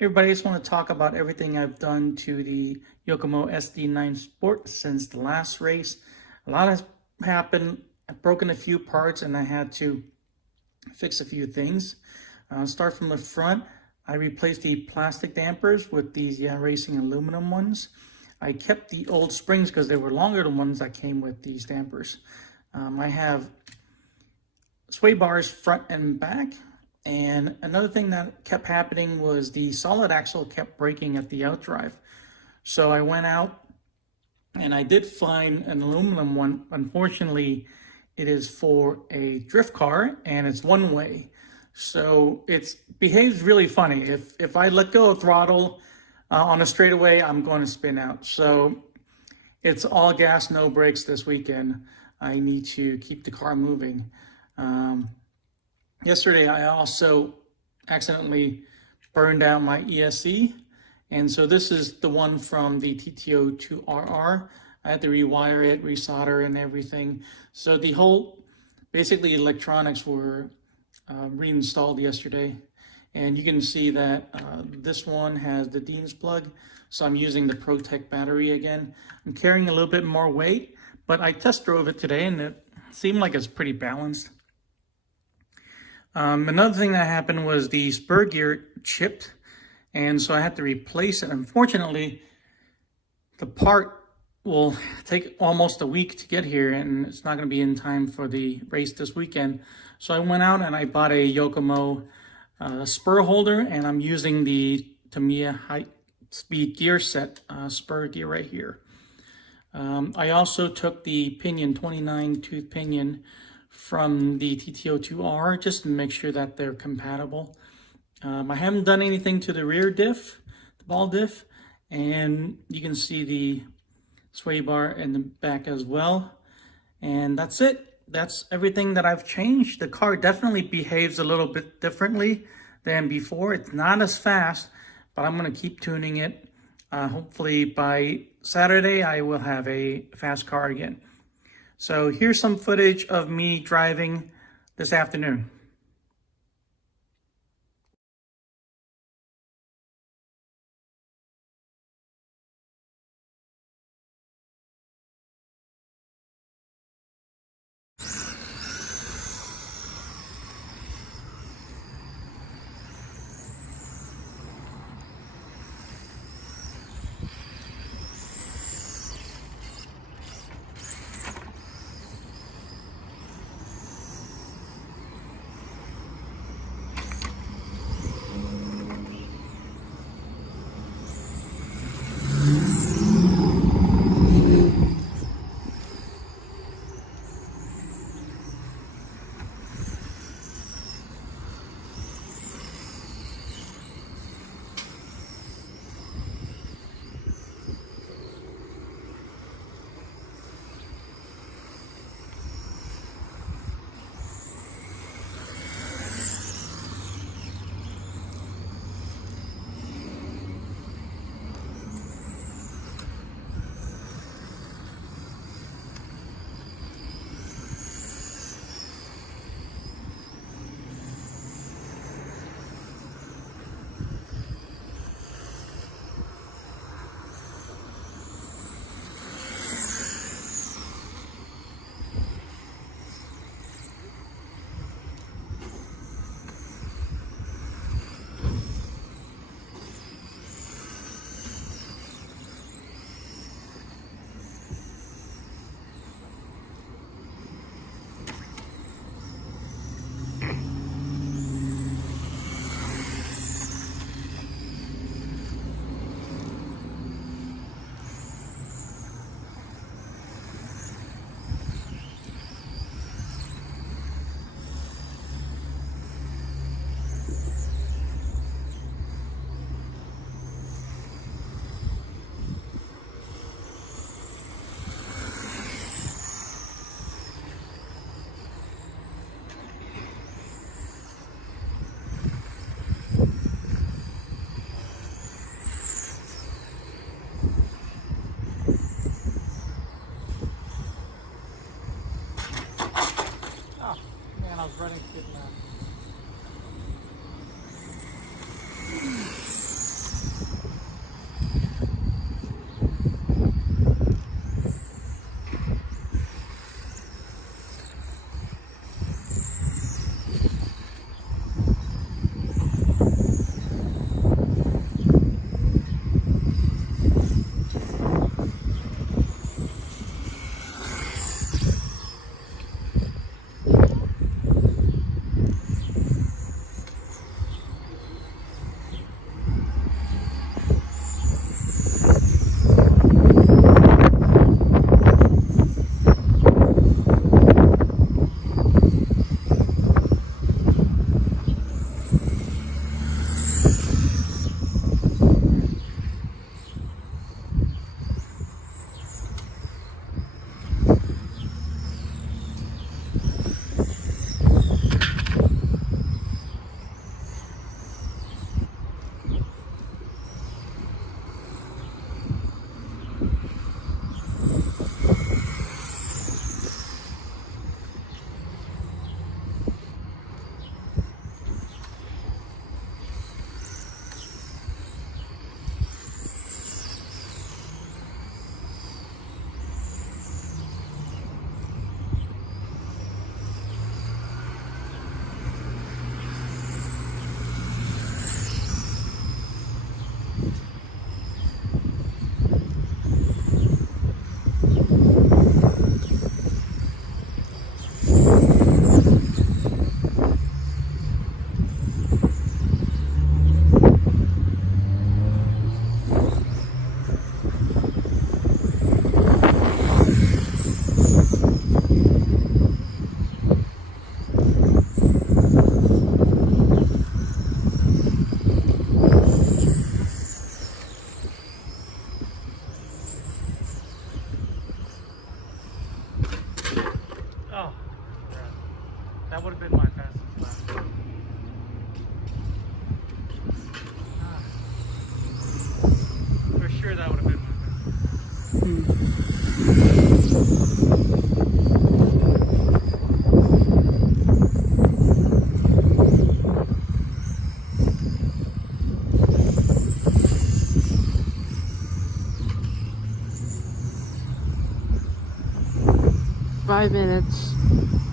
Everybody, I just want to talk about everything I've done to the Yokomo SD9 Sport since the last race. A lot has happened. I've broken a few parts and I had to fix a few things. Start from the front. I replaced the plastic dampers with these Racing aluminum ones. I kept the old springs because they were longer than ones that came with these dampers. I have sway bars front and back. And another thing that kept happening was the solid axle kept breaking at the outdrive. So I went out and I did find an aluminum one. Unfortunately, it is for a drift car and it's one way. So it behaves really funny. If I let go of throttle on a straightaway, I'm going to spin out. So it's all gas, no brakes this weekend. I need to keep the car moving. Yesterday, I also accidentally burned out my ESC. And so this is the one from the TTO2RR. I had to rewire it, resolder and everything. So the whole, basically electronics were reinstalled yesterday. And you can see that this one has the Dean's plug. So I'm using the Protek battery again. I'm carrying a little bit more weight, but I test drove it today and it seemed like it's pretty balanced. Another thing that happened was the spur gear chipped, and so I had to replace it. Unfortunately, the part will take almost a week to get here, and it's not going to be in time for the race this weekend. So I went out and I bought a Yokomo spur holder, and I'm using the Tamiya high-speed gear set spur gear right here. I also took the Pinion 29 tooth pinion from the TTO2R just to make sure that they're compatible. I haven't done anything to the rear diff, the ball diff, and you can see the sway bar in the back as well. And that's it. That's everything that I've changed. The car definitely behaves a little bit differently than before. It's not as fast, but I'm going to keep tuning it. Hopefully by Saturday, I will have a fast car again. So here's some footage of me driving this afternoon. 5 minutes.